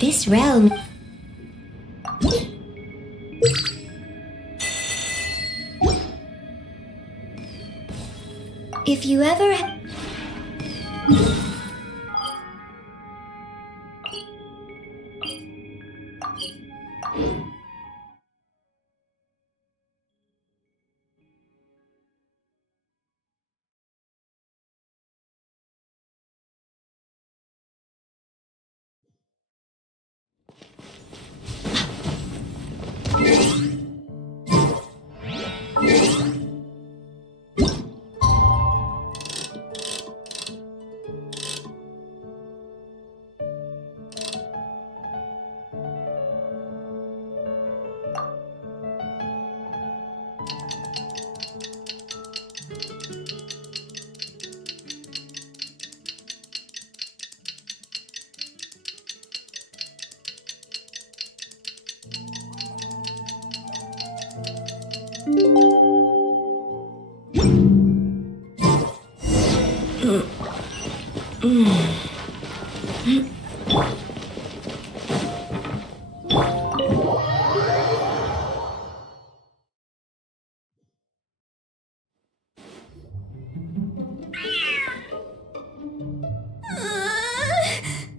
This realm... If you ever...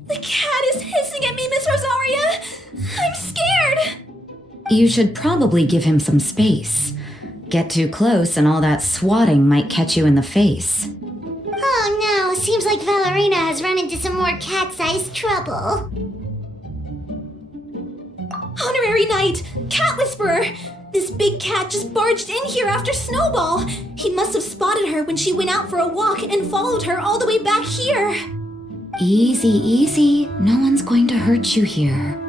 The cat is hissing at me, Miss Rosaria! I'm scared! You should probably give him some space. Get too close and all that swatting might catch you in the face. Oh no, seems like Valerina has run into some more cat-sized trouble. Honorary Knight! Cat Whisperer! This big cat just barged in here after Snowball! He must have spotted her when she went out for a walk and followed her all the way back here! Easy, easy. No one's going to hurt you here.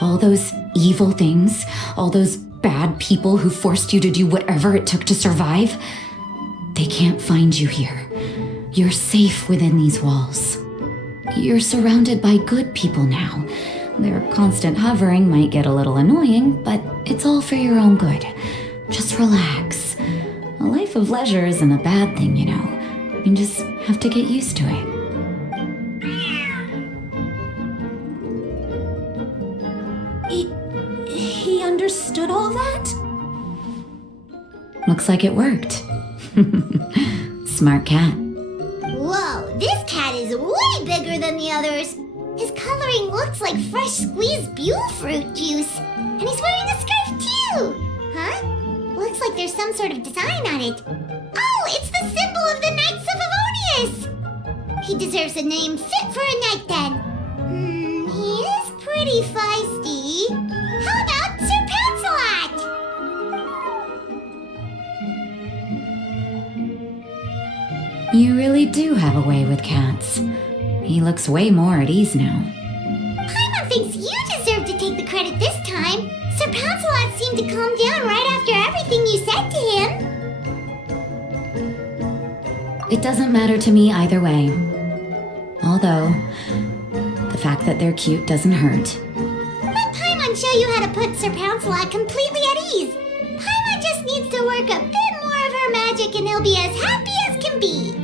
All those evil things, all those bad people who forced you to do whatever it took to survive, they can't find you here. You're safe within these walls. You're surrounded by good people now. Their constant hovering might get a little annoying, but it's all for your own good. Just relax. A life of leisure isn't a bad thing, you know. You just have to get used to it. He understood all that? Looks like it worked. Smart cat. Whoa, this cat is way bigger than the others. His coloring looks like fresh squeezed Buell fruit juice. And he's wearing a scarf too! Huh? Looks like there's some sort of design on it. Oh, it's the symbol of the Knights of Favonius! He deserves a name fit for a knight then. He is pretty feisty. How about Sir Pouncelot? You really do have a way with cats. He looks way more at ease now. Paimon thinks you deserve to take the credit this time. Sir Pouncelot seemed to calm down right after everything you said to him. It doesn't matter to me either way. Although, the fact that they're cute doesn't hurt. Let Paimon show you how to put Sir Pouncelot completely at ease. Paimon just needs to work a bit more of her magic and he'll be as happy as can be.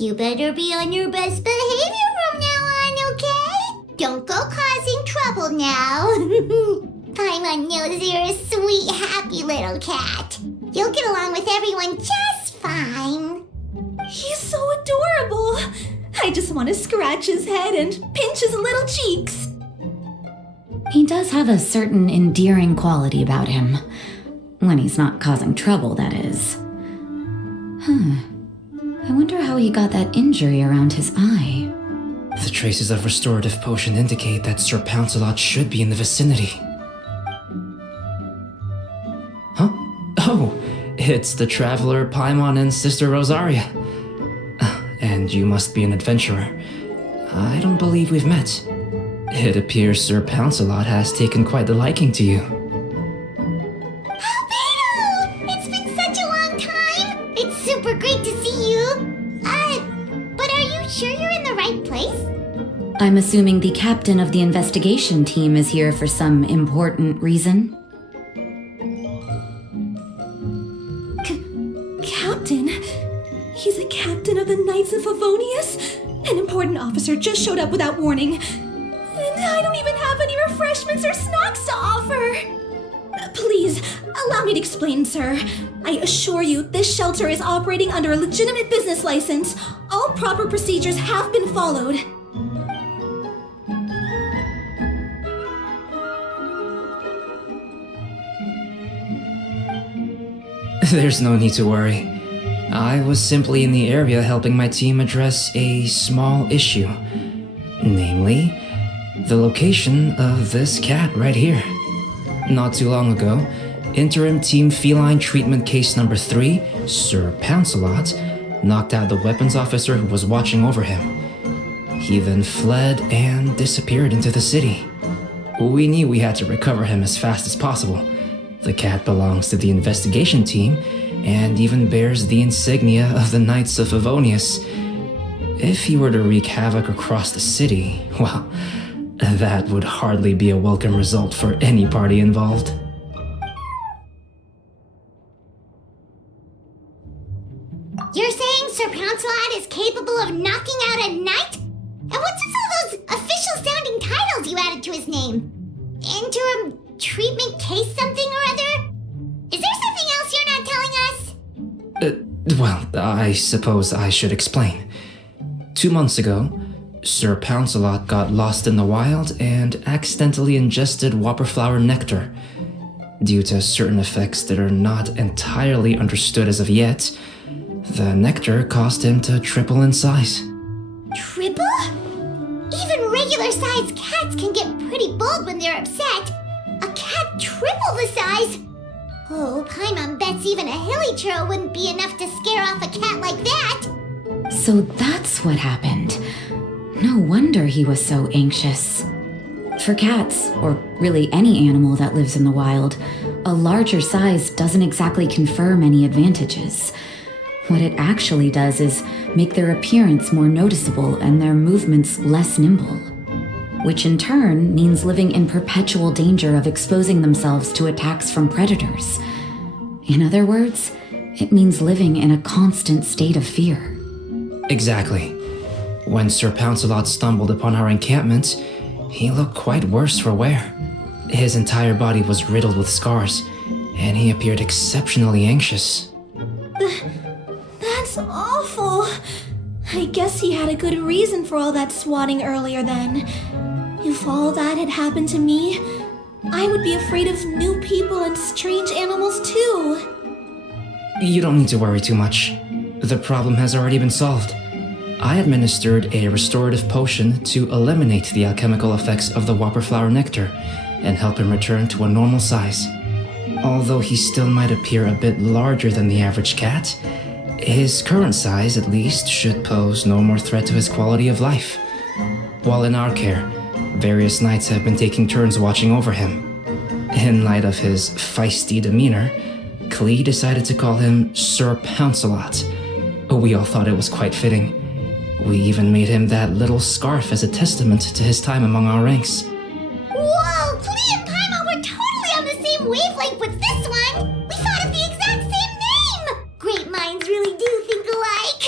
You better be on your best behavior from now on, okay? Don't go causing trouble now. Paimon knows you're a sweet, happy little cat. You'll get along with everyone just fine. He's so adorable. I just want to scratch his head and pinch his little cheeks. He does have a certain endearing quality about him. When he's not causing trouble, that is. I wonder how he got that injury around his eye. The traces of restorative potion indicate that Sir Pouncelot should be in the vicinity. Huh? Oh, it's the traveler Paimon and Sister Rosaria. And you must be an adventurer. I don't believe we've met. It appears Sir Pouncelot has taken quite the liking to you. Albedo! It's been such a long time! It's super great to see you! But are you sure you're in the right place? I'm assuming the captain of the investigation team is here for some important reason. Captain? He's a captain of the Knights of Favonius? An important officer just showed up without warning. And I don't even have any refreshments or snacks to offer. Please, allow me to explain, sir. I assure you, this shelter is operating under a legitimate business license. All proper procedures have been followed. There's no need to worry. I was simply in the area helping my team address a small issue. Namely, the location of this cat right here. Not too long ago, Interim Team Feline Treatment Case Number 3, Sir Pouncelot, knocked out the weapons officer who was watching over him. He then fled and disappeared into the city. We knew we had to recover him as fast as possible. The cat belongs to the investigation team and even bears the insignia of the Knights of Favonius. If he were to wreak havoc across the city, well, that would hardly be a welcome result for any party involved. You're saying Sir Pouncelot is capable of knocking out a knight? And what's with all those official-sounding titles you added to his name? Interim treatment case something or other? Is there something else you're not telling us? Well, I suppose I should explain. 2 months ago, Sir Pouncelot got lost in the wild and accidentally ingested whopperflower nectar. Due to certain effects that are not entirely understood as of yet, the nectar caused him to triple in size. Triple? Even regular-sized cats can get pretty bold when they're upset. A cat triple the size? Oh, Paimon bets even a hilly churl wouldn't be enough to scare off a cat like that. So that's what happened. No wonder he was so anxious. For cats, or really any animal that lives in the wild, a larger size doesn't exactly confer many advantages. What it actually does is make their appearance more noticeable and their movements less nimble, which in turn means living in perpetual danger of exposing themselves to attacks from predators. In other words, it means living in a constant state of fear. Exactly. When Sir Pouncelot stumbled upon our encampment, he looked quite worse for wear. His entire body was riddled with scars, and he appeared exceptionally anxious. That's awful. I guess he had a good reason for all that swatting earlier then. If all that had happened to me, I would be afraid of new people and strange animals too. You don't need to worry too much. The problem has already been solved. I administered a restorative potion to eliminate the alchemical effects of the whopperflower nectar and help him return to a normal size. Although he still might appear a bit larger than the average cat, his current size at least should pose no more threat to his quality of life. While in our care, various knights have been taking turns watching over him. In light of his feisty demeanor, Klee decided to call him Sir Pouncelot. We all thought it was quite fitting. We even made him that little scarf as a testament to his time among our ranks. Whoa, Klee and Paimon were totally on the same wavelength with this one! We thought of the exact same name! Great minds really do think alike!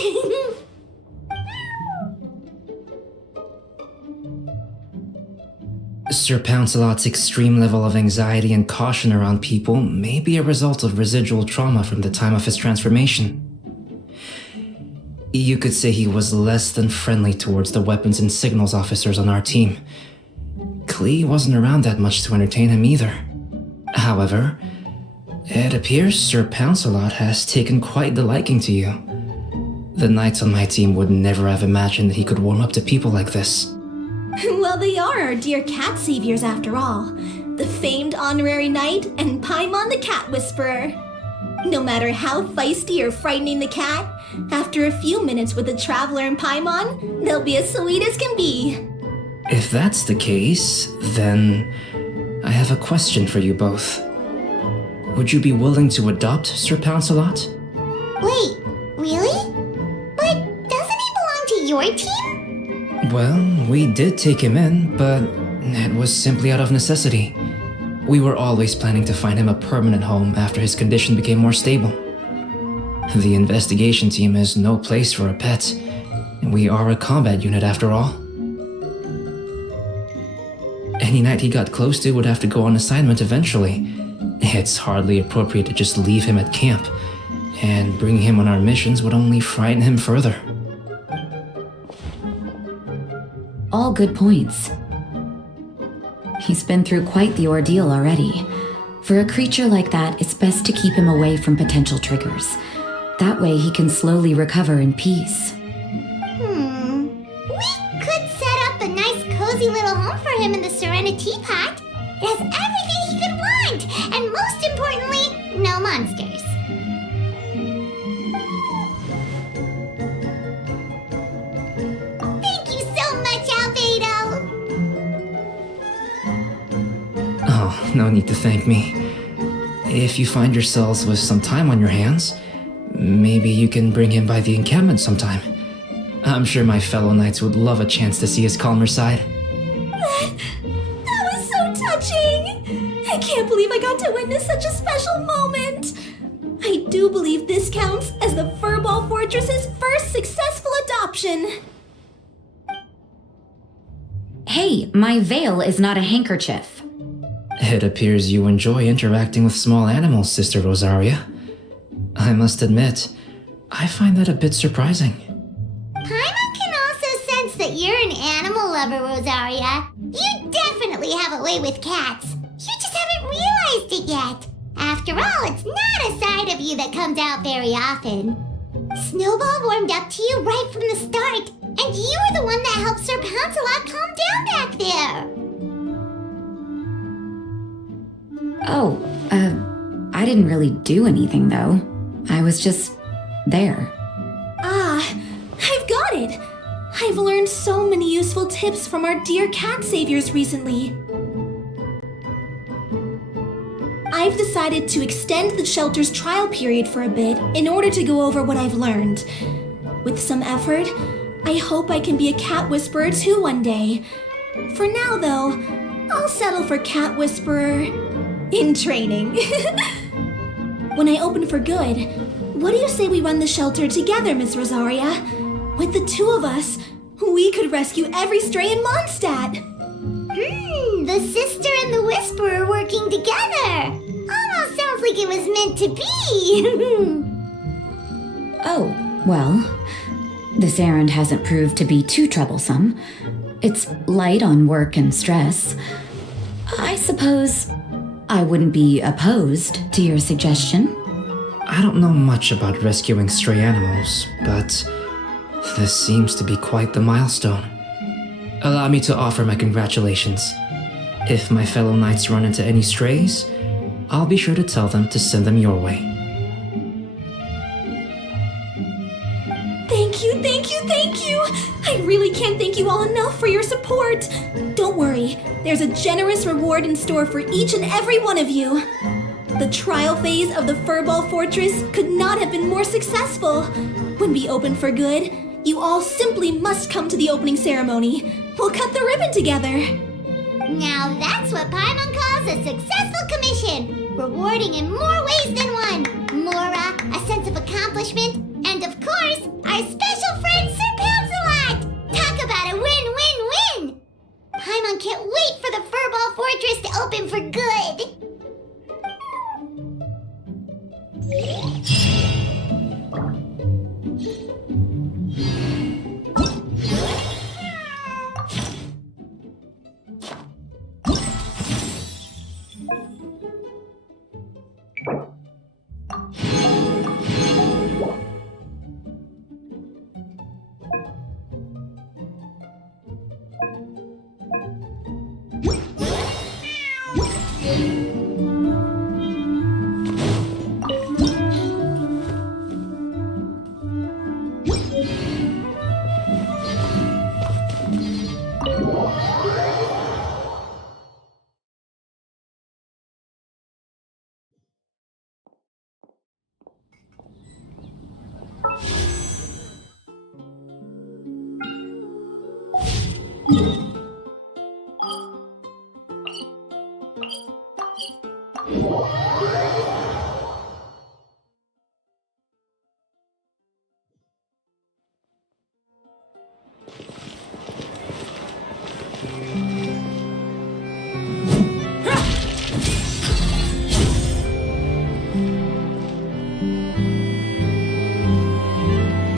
Sir Pouncelot's extreme level of anxiety and caution around people may be a result of residual trauma from the time of his transformation. You could say he was less than friendly towards the weapons and signals officers on our team. Klee wasn't around that much to entertain him either. However, it appears Sir Pouncelot has taken quite the liking to you. The knights on my team would never have imagined that he could warm up to people like this. Well, they are our dear cat saviors after all. The famed honorary knight and Paimon the cat whisperer. No matter how feisty or frightening the cat, after a few minutes with the traveler and Paimon, they'll be as sweet as can be. If that's the case, then I have a question for you both. Would you be willing to adopt Sir Pouncelot? Wait, really? But doesn't he belong to your team? Well, we did take him in, but it was simply out of necessity. We were always planning to find him a permanent home after his condition became more stable. The investigation team is no place for a pet. We are a combat unit after all. Any knight he got close to would have to go on assignment eventually. It's hardly appropriate to just leave him at camp, and bringing him on our missions would only frighten him further. All good points. He's been through quite the ordeal already. For a creature like that, it's best to keep him away from potential triggers. That way he can slowly recover in peace. We could set up a nice cozy little home for him in the Serenity Pot. It has everything he could want, and most importantly, no monsters. Thank you so much, Albedo! Oh, no need to thank me. If you find yourselves with some time on your hands, maybe you can bring him by the encampment sometime. I'm sure my fellow knights would love a chance to see his calmer side. That was so touching! I can't believe I got to witness such a special moment! I do believe this counts as the Furball Fortress's first successful adoption! Hey, my veil is not a handkerchief. It appears you enjoy interacting with small animals, Sister Rosaria. I must admit, I find that a bit surprising. Paimon can also sense that you're an animal lover, Rosaria. You definitely have a way with cats. You just haven't realized it yet. After all, it's not a side of you that comes out very often. Snowball warmed up to you right from the start, and you were the one that helped Sir Pouncelot calm down back there. Oh, I didn't really do anything though. I was just there. Ah, I've got it! I've learned so many useful tips from our dear cat saviors recently. I've decided to extend the shelter's trial period for a bit in order to go over what I've learned. With some effort, I hope I can be a cat whisperer too one day. For now, though, I'll settle for cat whisperer in training. When I open for good, what do you say we run the shelter together, Miss Rosaria? With the two of us, we could rescue every stray in Mondstadt. The sister and the whisperer working together. Almost sounds like it was meant to be. Oh, well, this errand hasn't proved to be too troublesome. It's light on work and stress. I suppose I wouldn't be opposed to your suggestion. I don't know much about rescuing stray animals, but this seems to be quite the milestone. Allow me to offer my congratulations. If my fellow knights run into any strays, I'll be sure to tell them to send them your way. Thank you, thank you, thank you! I really can't thank you all enough for your support. Don't worry, there's a generous reward in store for each and every one of you. The trial phase of the Furball Fortress could not have been more successful. When we open for good, you all simply must come to the opening ceremony. We'll cut the ribbon together. Now that's what Paimon calls a successful commission. Rewarding in more ways than one. Mora, a sense of accomplishment, and of course, our special friend Sir Pouncelot. Talk about a win-win-win. Paimon can't wait for the Furball for good.